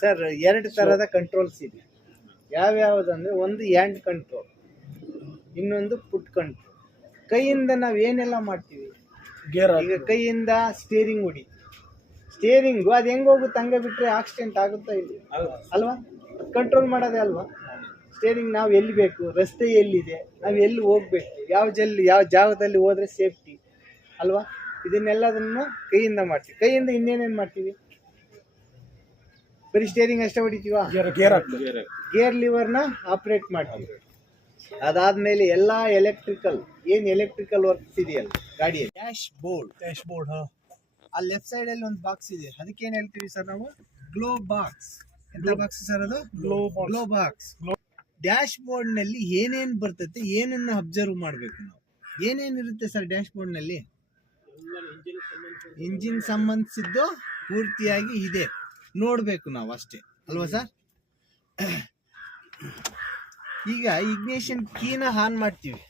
Sir 2 ತರದ controls ಇದೆ. ಯಾವ್ಯಾವುದಂದ್ರೆ ಒಂದು ಹ್ಯಾಂಡ್ ಕಂಟ್ರೋಲ್, ಇನ್ನೊಂದು ಫುಟ್ ಕಂಟ್ರೋಲ್. ಕೈಯಿಂದ ನಾವು ಏನೆಲ್ಲ ಮಾಡ್ತೀವಿ, ಈಗ ಕೈಯಿಂದ ಸ್ಟೇರಿಂಗ್ ಹೊಡಿ, ಸ್ಟೇರಿಂಗು ಅದು ಹೆಂಗೆ ಹೋಗುತ್ತೆ ಹಂಗೆ ಬಿಟ್ಟರೆ ಆಕ್ಸಿಡೆಂಟ್ ಆಗುತ್ತಾ ಇಲ್ಲ ಅಲ್ವಾ? ಕಂಟ್ರೋಲ್ ಮಾಡೋದೇ ಅಲ್ವಾ ಸ್ಟೇರಿಂಗ್. ನಾವು ಎಲ್ಲಿ ಬೇಕು, ರಸ್ತೆ ಎಲ್ಲಿದೆ, ನಾವು ಎಲ್ಲಿ ಹೋಗ್ಬೇಕು, ಯಾವ ಜಾಗದಲ್ಲಿ ಹೋದ್ರೆ ಸೇಫ್ಟಿ ಅಲ್ವಾ? ಇದನ್ನೆಲ್ಲದನ್ನು ಕೈಯಿಂದ ಮಾಡ್ತೀವಿ. ಕೈಯಿಂದ ಇನ್ನೇನೇನು ಮಾಡ್ತೀವಿ? ಬರೀ ಸ್ಟೇರಿಂಗ್ ಅಷ್ಟೇ ಹೊಡಿತೀವ? ಗೇರ್ ಲಿವರ್ನ ಆಪರೇಟ್ ಮಾಡ್ತೀವಿ. ಅದಾದ್ಮೇಲೆ ಎಲ್ಲಾ ಎಲೆಕ್ಟ್ರಿಕಲ್ ವರ್ಕ್ಸ್ ಇದೆಯಲ್ಲ ಗಾಡಿಯಲ್ಲಿ, ಡ್ಯಾಶ್ ಬೋರ್ಡ್ ಆ ಲೆಫ್ಟ್ ಸೈಡ್ ಅಲ್ಲಿ ಒಂದು ಬಾಕ್ಸ್ ಇದೆ, ಅದಕ್ಕೆ ಏನ್ ಹೇಳ್ತೀವಿ ಸರ್ ನಾವು? Glow box. ಎಂತ ಬಾಕ್ಸ್ ಸರ್ ಅದು? Glow box. ಡ್ಯಾಶ್ ಬೋರ್ಡ್ ನಲ್ಲಿ ಏನೇನ್ ಬರ್ತೈತೆ, ಏನನ್ನ ಅಬ್ಸರ್ವ್ ಮಾಡ್ಬೇಕು ನಾವು? ಏನೇನಿರುತ್ತೆ ಸರ್ ಡ್ಯಾಶ್ ಬೋರ್ಡ್ ನಲ್ಲಿ? ಇಂಜಿನ್ ಸಂಬಂಧಿಸಿದ್ದು ಪೂರ್ತಿಯಾಗಿ ಇದೆ, ನೋಡ್ಬೇಕು ನಾವು ಅಷ್ಟೇ ಅಲ್ವಾ ಸರ್? ಈಗ ಇಗ್ನಿಷನ್ ಕೀನ ಆನ್ ಮಾಡ್ತೀವಿ.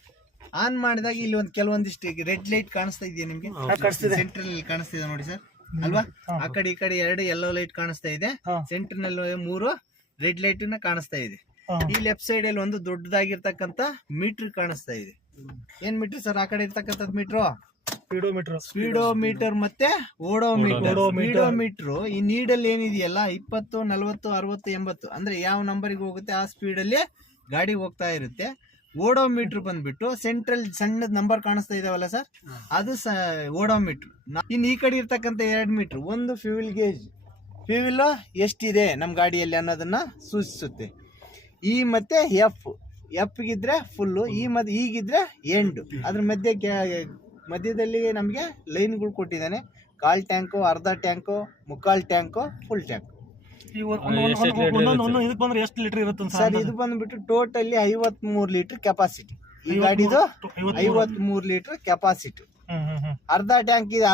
ಆನ್ ಮಾಡಿದಾಗ ಇಲ್ಲಿ ಒಂದು ಕೆಲವೊಂದಿಷ್ಟು ರೆಡ್ ಲೈಟ್ ಕಾಣಿಸ್ತಾ ಇದೆಯಾ ನಿಮ್ಗೆ? ಸೆಂಟ್ರಲ್ ಅಲ್ಲಿ ಕಾಣಿಸ್ತಿದೆ ನೋಡಿ ಸರ್ ಅಲ್ವಾ? ಆ ಕಡೆ ಈ ಕಡೆ 2 ಯೆಲ್ಲೋ ಲೈಟ್ ಕಾಣಿಸ್ತಾ ಇದೆ, ಸೆಂಟರ್ ನಲ್ಲಿ 3 ರೆಡ್ ಲೈಟ್ ಕಾಣಿಸ್ತಾ ಇದೆ. ಈ ಲೆಫ್ಟ್ ಸೈಡ್ ಅಲ್ಲಿ ಒಂದು ದೊಡ್ಡದಾಗಿರ್ತಕ್ಕಂತ ಮೀಟರ್ ಕಾಣಿಸ್ತಾ ಇದೆ. ಏನ್ ಮೀಟರ್ ಸರ್ ಆ ಕಡೆ ಇರ್ತಕ್ಕಂಥದ್ದು ಮೀಟರ್? ಸ್ಪೀಡೋಮೀಟರ್ ಮತ್ತೆ ಓಡೋಮೀಟರ್. ಸ್ಪೀಡೋಮೀಟರ್ ಈ ನೀಡಲ್ ಏನಿದೆಯಲ್ಲ 20, 40, 60, 80 ಅಂದ್ರೆ ಯಾವ ನಂಬರ್ಗೆ ಹೋಗುತ್ತೆ ಆ ಸ್ಪೀಡ್ ಅಲ್ಲಿ ಗಾಡಿ ಹೋಗ್ತಾ ಇರುತ್ತೆ. ಓಡೋಮೀಟರ್ ಬಂದ್ಬಿಟ್ಟು ಸೆಂಟ್ರಲ್ ಸಣ್ಣದ ನಂಬರ್ ಕಾಣಿಸ್ತಾ ಇದಾವಲ್ಲ ಸರ್, ಅದು ಓಡೋಮೀಟರ್. ಇನ್ನು ಈ ಕಡೆ ಇರ್ತಕ್ಕಂಥ 2 ಮೀಟರ್, ಒಂದು ಫ್ಯೂಲ್ ಗೇಜ್, ಫ್ಯೂಲ್ ಎಷ್ಟಿದೆ ನಮ್ಮ ಗಾಡಿಯಲ್ಲಿ ಅನ್ನೋದನ್ನ ಸೂಚಿಸುತ್ತೆ. ಇ ಮತ್ತೆ ಎಫ್ ಗಿದ್ರೆ ಫುಲ್ಲು, ಈ ಮತ್ತೆ ಈಗಿದ್ರೆ ಎಂಡ್. ಅದ್ರ ಮಧ್ಯದಲ್ಲಿ ನಮಗೆ ಲೈನ್ಗಳು ಕೊಟ್ಟಿದ್ದಾನೆ. 1/4 ಟ್ಯಾಂಕು, ಅರ್ಧ ಟ್ಯಾಂಕು, 3/4 ಟ್ಯಾಂಕು, ಫುಲ್ ಟ್ಯಾಂಕ್. ಎಷ್ಟು ಲೀಟರ್ ಇರುತ್ತೆ ಸರ್? ಇದು ಬಂದ್ಬಿಟ್ಟು ಟೋಟಲಿ 53 ಲೀಟರ್ ಕೆಪಾಸಿಟಿ. ಈ ಗಾಡಿದು 53 ಲೀಟರ್ ಕೆಪಾಸಿಟಿ. ಅರ್ಧ ಟ್ಯಾಂಕ್ ಇದೆ,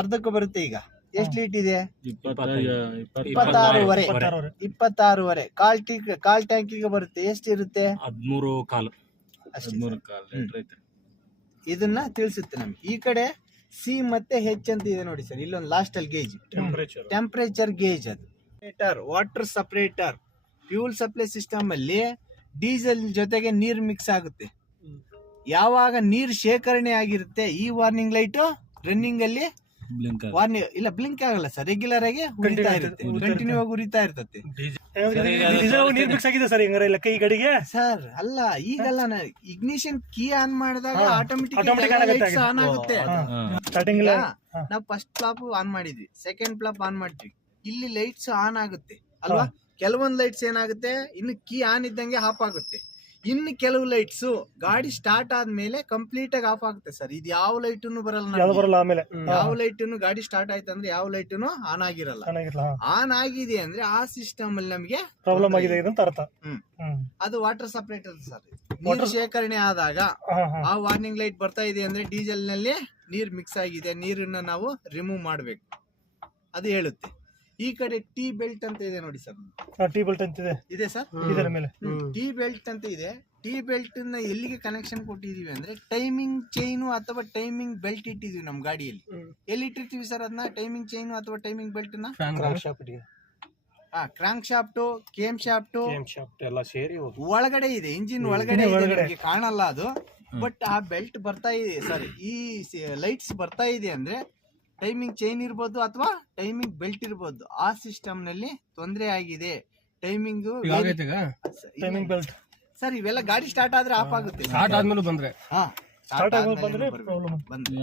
ಅರ್ಧಕ್ಕೂ ಬರುತ್ತೆ. ಈಗ ಎಷ್ಟು ಲೀಟರ್ ಇದೆ? 26.5. 1/4 ಟ್ಯಾಂಕಿಗೆ ಬರುತ್ತೆ. ಎಷ್ಟಿರುತ್ತೆ? 13.25. ಇದನ್ನ ತಿಳಿಸುತ್ತೆ ನಮ್ಗೆ. ಈ ಕಡೆ ಸಿ ಮತ್ತೆ ಹೆಚ್ ಅಂತ ಇದೆ ನೋಡಿ ಸರ್, ಇಲ್ಲೊಂದು ಲಾಸ್ಟ್ ಅಲ್ಲಿ ಗೇಜ್, ಟೆಂಪರೇಚರ್ ಗೇಜ್. ಅದು water separator. Fuel supply system ಅಲ್ಲಿ ಡೀಸೆಲ್ ಜೊತೆಗೆ ನೀರು ಮಿಕ್ಸ್ ಆಗುತ್ತೆ. ಯಾವಾಗ ನೀರು ಶೇಖರಣೆ ಆಗಿರುತ್ತೆ ಈ ವಾರ್ನಿಂಗ್ ಲೈಟ್ ರನ್ನಿಂಗ್ ಅಲ್ಲಿ ಬ್ಲಿಂಕ್ ಆಗಲ್ಲ ಸರ್, ರೆಗ್ಯುಲರ್ ಆಗಿ ಉರಿತಾ ಇರುತ್ತೆ, ಕಂಟಿನ್ಯೂ ಆಗಿ ಉರಿತಾ ಇರ್ತದೆ. ಸರ್ ಅಲ್ಲ, ಈಗಲ್ಲ, ಇಗ್ನಿಷನ್ ಕೀ ಆನ್ ಮಾಡಿದಾಗ ಆಟೋಮೆಟಿಕ್ ಆನ್ ಆಗುತ್ತೆ. ನಾವು ಫಸ್ಟ್ ಫ್ಲಾಪ್ ಆನ್ ಮಾಡಿದ್ವಿ, ಸೆಕೆಂಡ್ ಫ್ಲಾಪ್ ಆನ್ ಮಾಡ್ತೀವಿ, ಇಲ್ಲಿ ಲೈಟ್ಸ್ ಆನ್ ಆಗುತ್ತೆ ಅಲ್ವಾ? ಕೆಲವೊಂದು ಲೈಟ್ಸ್ ಏನಾಗುತ್ತೆ, ಇನ್ನು ಕೀ ಆನ್ ಇದ್ದಂಗೆ ಆಫ್ ಆಗುತ್ತೆ. ಇನ್ನು ಕೆಲವು ಲೈಟ್ಸ್ ಗಾಡಿ ಸ್ಟಾರ್ಟ್ ಆದ್ಮೇಲೆ ಕಂಪ್ಲೀಟ್ ಆಗಿ ಆಫ್ ಆಗುತ್ತೆ ಸರ್. ಇದು ಯಾವ ಲೈಟನ್ನು ಬರಲ್ಲ. ಆಮೇಲೆ ಯಾವ ಲೈಟನ್ನು ಗಾಡಿ ಸ್ಟಾರ್ಟ್ ಆಯ್ತು ಅಂದ್ರೆ ಯಾವ ಲೈಟನ್ನು ಆನ್ ಆಗಿರಲ್ಲ. ಆನ್ ಆಗಿದೆ ಅಂದ್ರೆ ಆ ಸಿಸ್ಟಮ್ ಅಲ್ಲಿ ನಮಗೆ ಪ್ರಾಬ್ಲಮ್ ಆಗಿದೆ ಅಂತ ಅರ್ಥ. ಅದು ವಾಟರ್ ಸಪರೇಟರ್ ಸರ್. ನೀರು ಶೇಖರಣೆ ಆದಾಗ ಆ ವಾರ್ನಿಂಗ್ ಲೈಟ್ ಬರ್ತಾ ಇದೆ ಅಂದ್ರೆ ಡೀಸೆಲ್ ನಲ್ಲಿ ನೀರ್ ಮಿಕ್ಸ್ ಆಗಿದೆ, ನೀರನ್ನ ನಾವು ರಿಮೂವ್ ಮಾಡ್ಬೇಕು, ಅದು ಹೇಳುತ್ತೆ. ಈ ಕಡೆ ಟಿ ಬೆಲ್ಟ್ ಅಂತ ಇದೆ ನೋಡಿ ಸರ್. ಟಿ ಬೆಲ್ಟ್ ಅಂತ ಇದೆ ಸರ್. ಟಿ ಬೆಲ್ಟ್ ಅಂತ ಇದೆ. ಟಿ ಬೆಲ್ಟ್ ನ ಎಲ್ಲಿಗೆ ಕನೆಕ್ಷನ್ ಕೊಟ್ಟಿದೀವಿ ಅಂದ್ರೆ ಟೈಮಿಂಗ್ ಚೈನು ಅಥವಾ ಟೈಮಿಂಗ್ ಬೆಲ್ಟ್ ಇಟ್ಟಿದೀವಿ ನಮ್ಮ ಗಾಡಿಯಲ್ಲಿ. ಎಲ್ಲಿ ಇಟ್ಟಿರ್ತೀವಿ ಸರ್ ಅದನ್ನ? ಟೈಮಿಂಗ್ ಚೈನು ಅಥವಾ ಟೈಮಿಂಗ್ ಬೆಲ್ಟ್ ನ ಕ್ರಾಂಕ್ ಶಾಫ್ಟ್, ಕೇಮ್ ಶಾಫ್ಟ್ ಎಲ್ಲ ಸೇರಿ ಒಳಗಡೆ ಇದೆ, ಇಂಜಿನ್ ಒಳಗಡೆ ಇದೆ, ಕಾಣಲ್ಲ ಅದು. ಬಟ್ ಆ ಬೆಲ್ಟ್ ಬರ್ತಾ ಇದೆ ಸರ್, ಈ ಲೈಟ್ಸ್ ಬರ್ತಾ ಇದೆ ಅಂದ್ರೆ ಟೈಮಿಂಗ್ ಚೈನ್ ಇರ್ಬೋದು ಅಥವಾ ಟೈಮಿಂಗ್ ಬೆಲ್ಟ್ ಇರ್ಬೋದು. ಆ ಸಿಸ್ಟಮ್ ನಲ್ಲಿ ತೊಂದರೆ ಆಗಿದೆ. ಟೈಮಿಂಗ್ ಬೆಲ್ಟ್ ಸರ್ ಇವೆಲ್ಲ ಗಾಡಿ ಸ್ಟಾರ್ಟ್ ಆದ್ರೆ ಆಫ್ ಆಗುತ್ತೆ. ಸ್ಟಾರ್ಟ್ ಆದ್ಮೇಲೆ ಬಂದ್ರೆ ಬಂದ್ರೆ